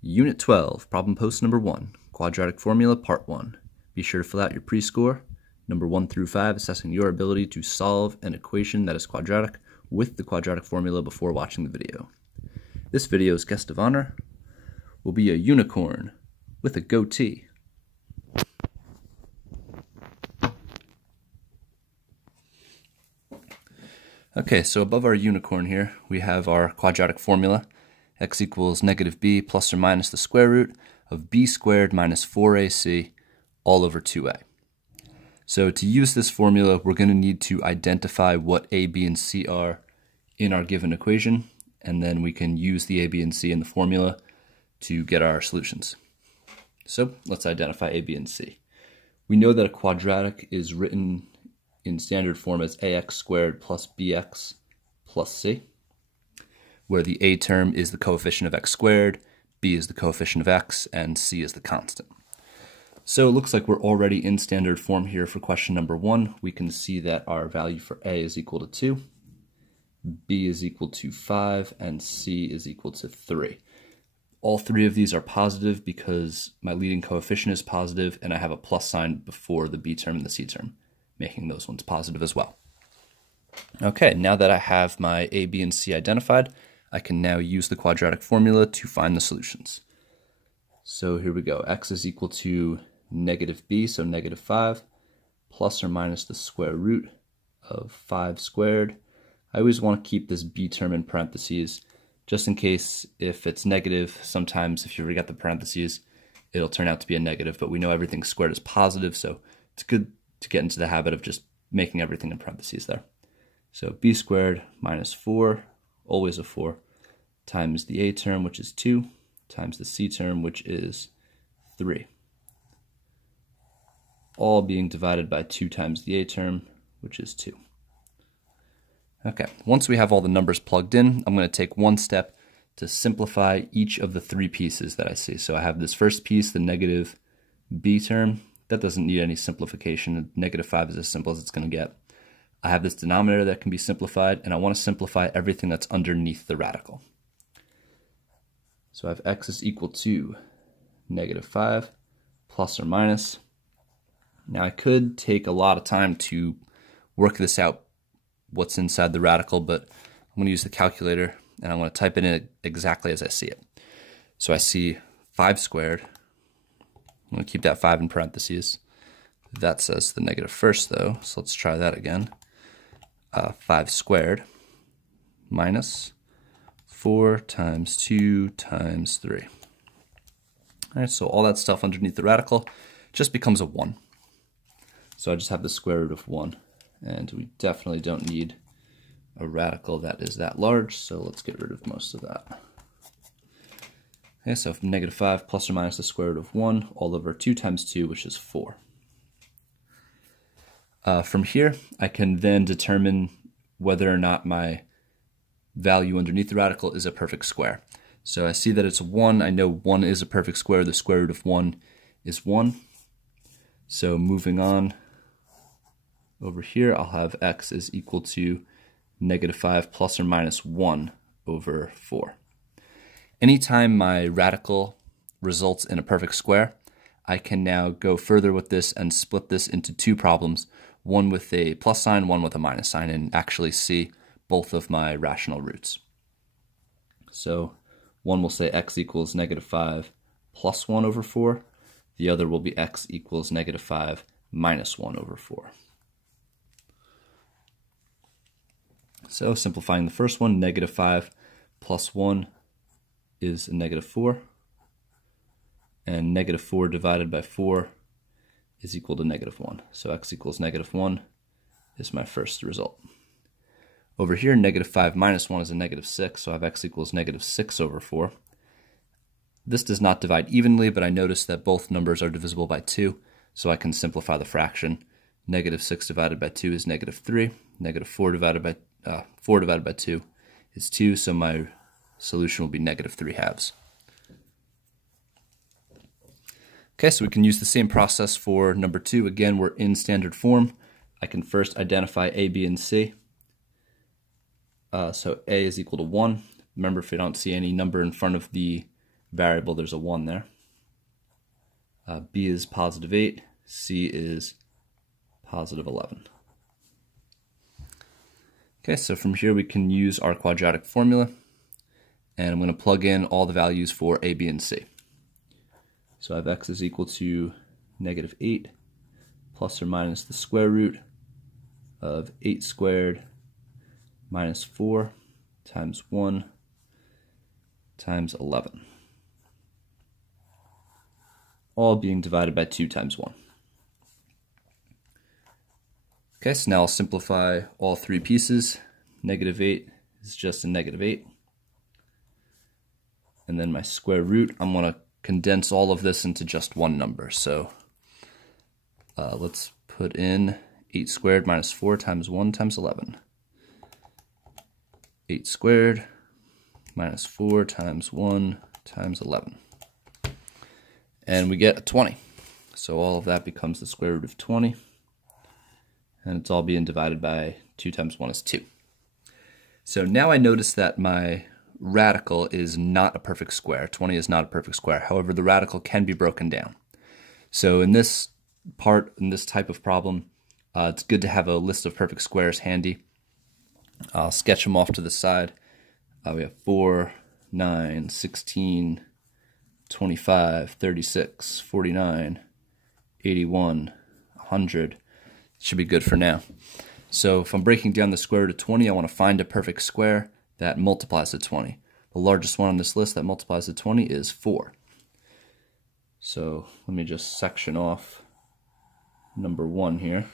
Unit 12, problem post number 1, quadratic formula part 1. Be sure to fill out your pre-score, number 1 through 5, assessing your ability to solve an equation that is quadratic with the quadratic formula before watching the video. This video's guest of honor will be a unicorn with a goatee. Okay, so above our unicorn here, we have our quadratic formula. X equals negative b plus or minus the square root of b squared minus 4ac all over 2a. So to use this formula, we're going to need to identify what a, b, and c are in our given equation, and then we can use the a, b, and c in the formula to get our solutions. So let's identify a, b, and c. We know that a quadratic is written in standard form as ax squared plus bx plus c, where the a term is the coefficient of x squared, b is the coefficient of x, and c is the constant. So it looks like we're already in standard form here for question number 1. We can see that our value for a is equal to 2, b is equal to 5, and c is equal to 3. All three of these are positive because my leading coefficient is positive, and I have a plus sign before the b term and the c term, making those ones positive as well. Okay, now that I have my a, b, and c identified, I can now use the quadratic formula to find the solutions. So here we go. X is equal to negative b, so negative 5, plus or minus the square root of 5 squared. I always want to keep this b term in parentheses, just in case if it's negative, sometimes if you forget the parentheses, it'll turn out to be a negative, but we know everything squared is positive, so it's good to get into the habit of just making everything in parentheses there. So b squared minus 4, always a 4, times the a term, which is 2, times the c term, which is 3. All being divided by 2 times the a term, which is 2. Okay, once we have all the numbers plugged in, I'm going to take one step to simplify each of the 3 pieces that I see. So I have this first piece, the negative b term. That doesn't need any simplification. Negative 5 is as simple as it's going to get. I have this denominator that can be simplified, and I want to simplify everything that's underneath the radical. So I have x is equal to negative 5 plus or minus. Now I could take a lot of time to work this out, what's inside the radical, but I'm going to use the calculator, and I'm going to type it in exactly as I see it. So I see 5 squared. I'm going to keep that 5 in parentheses. That says the negative first, though, so let's try that again. 5 squared minus 4 times 2 times 3. All right, so all that stuff underneath the radical just becomes a 1. So I just have the square root of 1, and we definitely don't need a radical that is that large, so let's get rid of most of that. Okay, so from negative 5 plus or minus the square root of 1 all over 2 times 2, which is 4. From here, I can then determine whether or not my value underneath the radical is a perfect square. So I see that it's 1. I know 1 is a perfect square. The square root of 1 is 1. So moving on over here, I'll have x is equal to negative 5 plus or minus 1 over 4. Anytime my radical results in a perfect square, I can now go further with this and split this into 2 problems, one with a plus sign, one with a minus sign, and actually see both of my rational roots. So one will say x equals negative 5 plus 1 over 4. The other will be x equals negative 5 minus 1 over 4. So simplifying the first one, negative 5 plus 1 is a negative 4. And negative 4 divided by 4 is equal to negative 1. So x equals negative 1 is my first result. Over here, negative 5 minus 1 is a negative 6, so I have x equals negative 6 over 4. This does not divide evenly, but I notice that both numbers are divisible by 2, so I can simplify the fraction. Negative 6 divided by 2 is negative 3. Negative 4 divided by 2 is 2, so my solution will be negative 3/2. Okay, so we can use the same process for number 2. Again, we're in standard form. I can first identify a, b, and c. So a is equal to 1. Remember, if we don't see any number in front of the variable, there's a 1 there. B is positive 8, C is positive 11. Okay, so from here we can use our quadratic formula, and I'm going to plug in all the values for A, B, and C. So I have x is equal to negative 8 plus or minus the square root of 8 squared minus 4 times 1 times 11. All being divided by 2 times 1. Okay, so now I'll simplify all three pieces. Negative 8 is just a negative 8. And then my square root, I'm going to condense all of this into just one number. So let's put in 8 squared minus 4 times 1 times 11. 8 squared minus 4 times 1 times 11. And we get a 20. So all of that becomes the square root of 20. And it's all being divided by 2 times 1 is 2. So now I notice that my radical is not a perfect square. 20 is not a perfect square. However, the radical can be broken down. So in this part, in this type of problem, it's good to have a list of perfect squares handy. I'll sketch them off to the side. We have 4, 9, 16, 25, 36, 49, 81, 100. Should be good for now. So if I'm breaking down the square root of 20, I want to find a perfect square that multiplies to 20. The largest one on this list that multiplies to 20 is 4. So let me just section off number 1 here.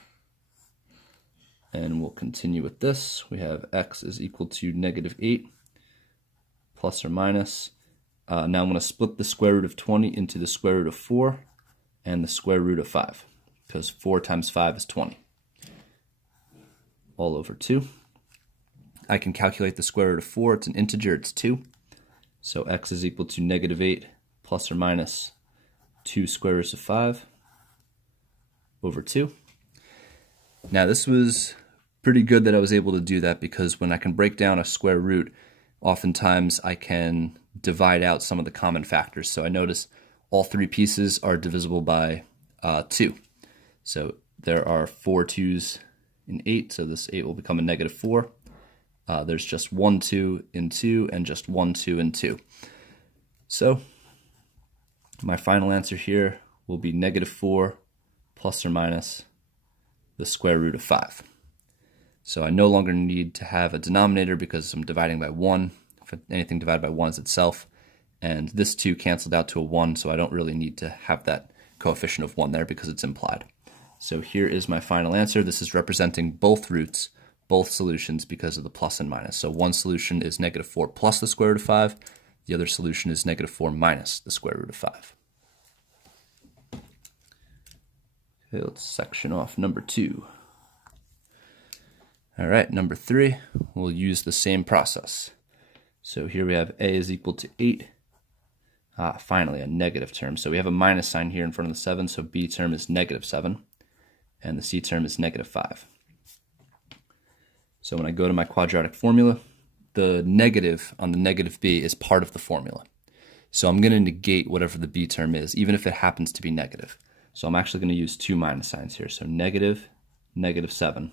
And we'll continue with this. We have x is equal to negative 8 plus or minus. Now I'm going to split the square root of 20 into the square root of 4 and the square root of 5, because 4 times 5 is 20. All over 2. I can calculate the square root of 4. It's an integer, it's 2. So x is equal to negative 8 plus or minus 2 square roots of 5 over 2. Now this was pretty good that I was able to do that, because when I can break down a square root, oftentimes I can divide out some of the common factors. So I notice all three pieces are divisible by 2. So there are 4 2's in 8, so this 8 will become a negative 4. There's just 1 2 in 2 and just 1 2 in 2. So my final answer here will be negative 4 plus or minus the square root of 5. So I no longer need to have a denominator because I'm dividing by 1. If anything divided by 1 is itself. And this 2 canceled out to a 1, so I don't really need to have that coefficient of 1 there because it's implied. So here is my final answer. This is representing both roots, both solutions, because of the plus and minus. So one solution is negative 4 plus the square root of 5. The other solution is negative 4 minus the square root of 5. Okay, let's section off number 2. All right, number 3, we'll use the same process. So here we have a is equal to 8. Finally, a negative term. So we have a minus sign here in front of the 7, so b term is negative 7, and the c term is negative 5. So when I go to my quadratic formula, the negative on the negative b is part of the formula. So I'm going to negate whatever the b term is, even if it happens to be negative. So I'm actually going to use 2 minus signs here. So negative, negative 7,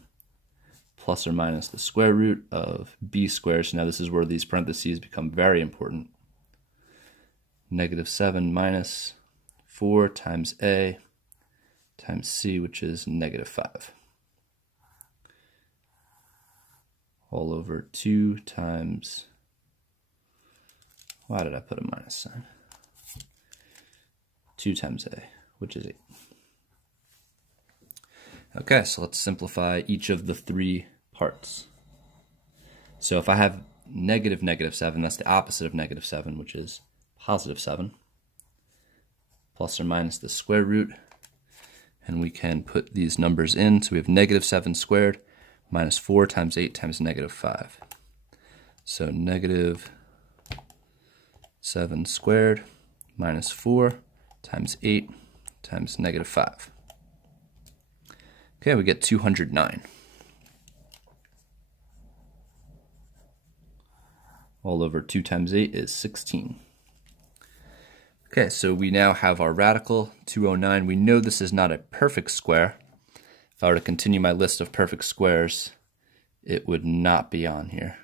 plus or minus the square root of b squared. So now this is where these parentheses become very important. Negative 7 minus 4 times a times c, which is negative 5. All over 2 times, why did I put a minus sign? 2 times a, which is 8. Okay, so let's simplify each of the 3 parts. So if I have negative negative 7, that's the opposite of negative 7, which is positive 7, plus or minus the square root, and we can put these numbers in. So we have negative 7 squared minus 4 times 8 times negative 5. So negative 7 squared minus 4 times 8 times negative 5. Okay, we get 209. All over 2 times 8 is 16. Okay, so we now have our radical, 209. We know this is not a perfect square. If I were to continue my list of perfect squares, it would not be on here.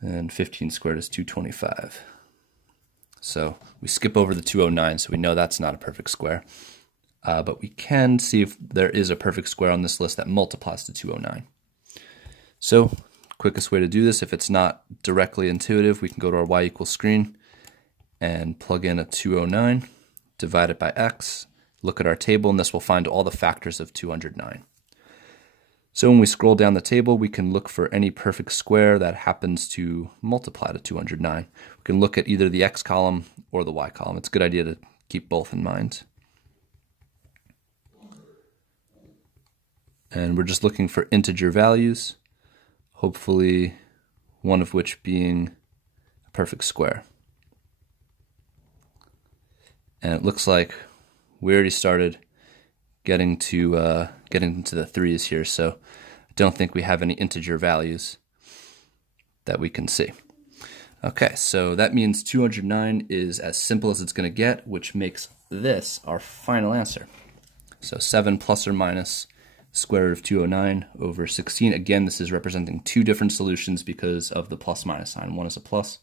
And 15 squared is 225. So we skip over the 209, so we know that's not a perfect square. But we can see if there is a perfect square on this list that multiplies to 209. So quickest way to do this, if it's not directly intuitive, we can go to our y equals screen and plug in a 209, divide it by x, look at our table, and this will find all the factors of 209. So when we scroll down the table, we can look for any perfect square that happens to multiply to 209. We can look at either the x column or the y column. It's a good idea to keep both in mind. And we're just looking for integer values, hopefully one of which being a perfect square. And it looks like we already started getting into the threes here, so I don't think we have any integer values that we can see. Okay, so that means 209 is as simple as it's going to get, which makes this our final answer. So 7 plus or minus square root of 209 over 16. Again, this is representing two different solutions because of the plus minus sign. One is a plus,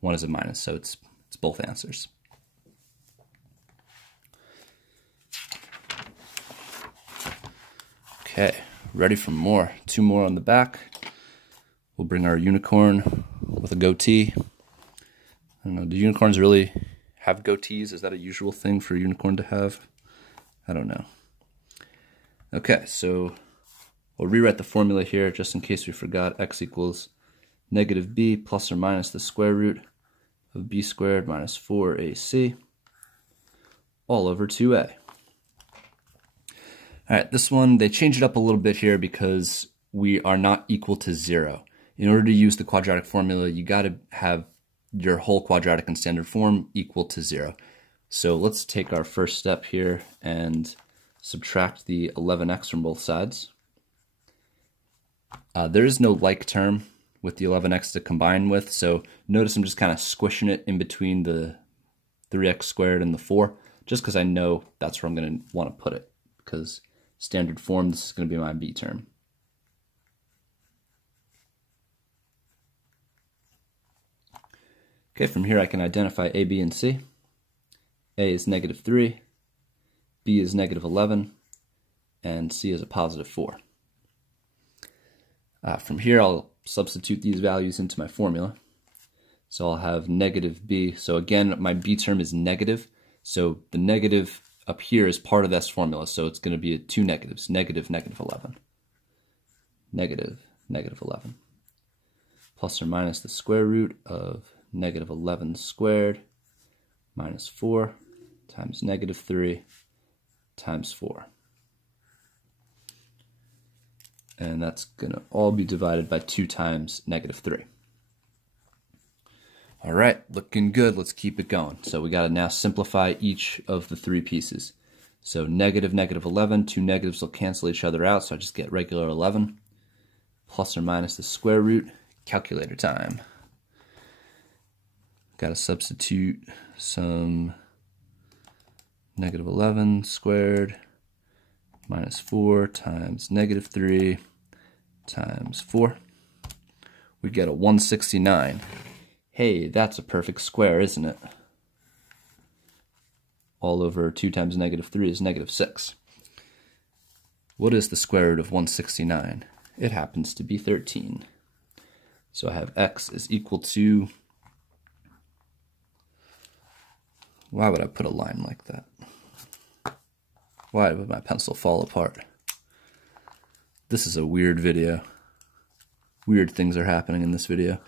one is a minus, so it's both answers. Okay, ready for more. Two more on the back. We'll bring our unicorn with a goatee. I don't know, do unicorns really have goatees? Is that a usual thing for a unicorn to have? I don't know. Okay, so we'll rewrite the formula here just in case we forgot. X equals negative b plus or minus the square root of b squared minus 4ac all over 2a. All right, this one, they changed it up a little bit here because we are not equal to 0. In order to use the quadratic formula, you got to have your whole quadratic in standard form equal to 0. So let's take our first step here and subtract the 11x from both sides. There is no like term with the 11x to combine with, so notice I'm just kind of squishing it in between the 3x squared and the 4, just because I know that's where I'm going to want to put it, because standard form, this is going to be my b term. Okay, from here I can identify a, b, and c. A is negative 3, b is negative 11, and c is a positive 4. From here I'll substitute these values into my formula. So I'll have negative b. So again, my b term is negative, so the negative up here is part of this formula, so it's going to be two negatives, negative, negative 11. Negative, negative 11. Plus or minus the square root of negative 11 squared minus 4 times negative 3 times 4. And that's going to all be divided by 2 times negative 3. All right, looking good. Let's keep it going. So we got to now simplify each of the three pieces. So negative, negative 11, two negatives will cancel each other out, so I just get regular 11. Plus or minus the square root, calculator time. Got to substitute some negative 11 squared minus 4 times negative 3 times 4. We get a 169. Hey, that's a perfect square, isn't it? All over 2 times negative 3 is negative 6. What is the square root of 169? It happens to be 13. So I have x is equal to... Why would I put a line like that? Why would my pencil fall apart? This is a weird video. Weird things are happening in this video.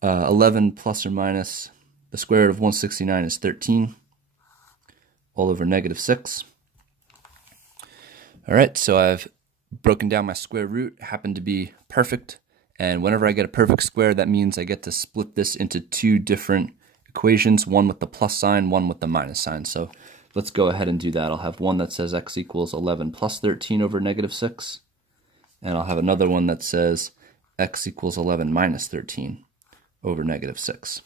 11 plus or minus the square root of 169 is 13, all over negative 6. All right, so I've broken down my square root, happened to be perfect, and whenever I get a perfect square, that means I get to split this into two different equations, one with the plus sign, one with the minus sign. So let's go ahead and do that. I'll have one that says x equals 11 plus 13 over negative 6, and I'll have another one that says x equals 11 minus 13 over negative 6.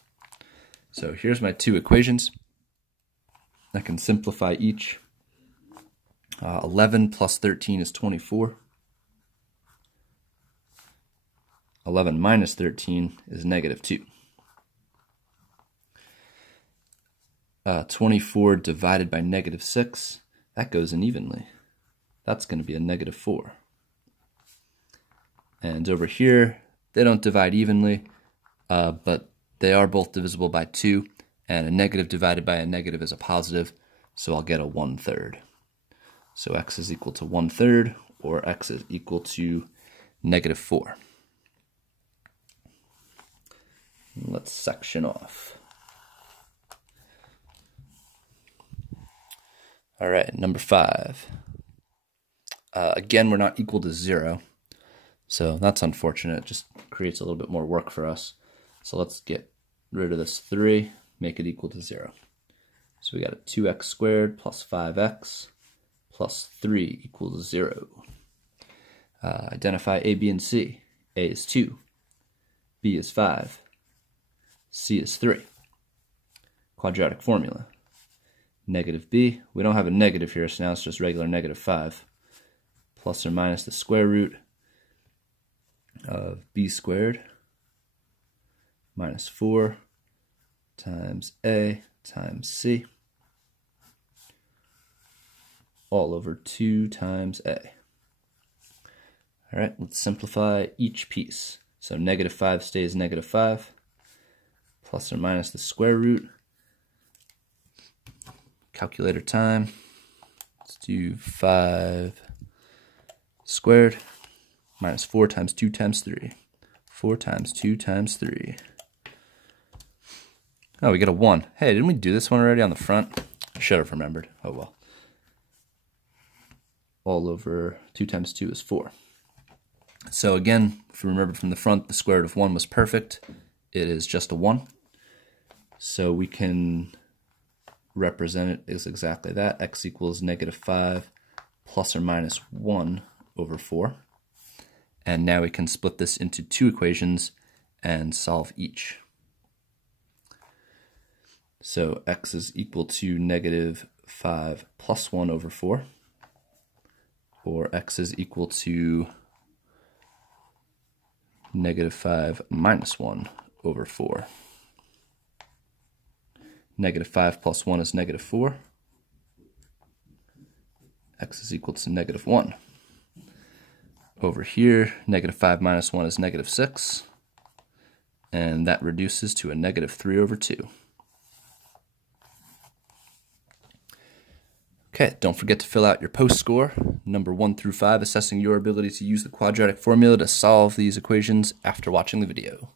So here's my two equations. I can simplify each. 11 plus 13 is 24. 11 minus 13 is negative 2. 24 divided by negative 6, that goes in evenly. That's going to be a negative 4. And over here, they don't divide evenly, but they are both divisible by 2, and a negative divided by a negative is a positive, so I'll get a 1/3. So x is equal to 1/3, or x is equal to negative 4. Let's section off. All right, number 5. Again, we're not equal to 0, so that's unfortunate. It just creates a little bit more work for us. So let's get rid of this 3, make it equal to 0. So we got a 2x squared plus 5x plus 3 equals 0. Identify a, b, and c. A is 2, b is 5, c is 3. Quadratic formula. Negative b, we don't have a negative here, so now it's just regular negative 5, plus or minus the square root of b squared minus 4 times a times c, all over 2 times a. All right, let's simplify each piece. So negative 5 stays negative 5, plus or minus the square root. Calculator time. Let's do 5 squared minus 4 times 2 times 3. 4 times 2 times 3. Oh, we get a 1. Hey, didn't we do this one already on the front? I should have remembered. Oh well. All over 2 times 2 is 4. So again, if you remember from the front, the square root of 1 was perfect. It is just a 1. So we can represent it as exactly that. X equals negative 5 plus or minus 1 over 4. And now we can split this into two equations and solve each. So x is equal to negative 5 plus 1 over 4, or x is equal to negative 5 minus 1 over 4. Negative 5 plus 1 is negative 4. X is equal to negative 1. Over here, negative 5 minus 1 is negative 6. And that reduces to a negative 3 over 2. Okay, don't forget to fill out your post score, number 1 through 5, assessing your ability to use the quadratic formula to solve these equations after watching the video.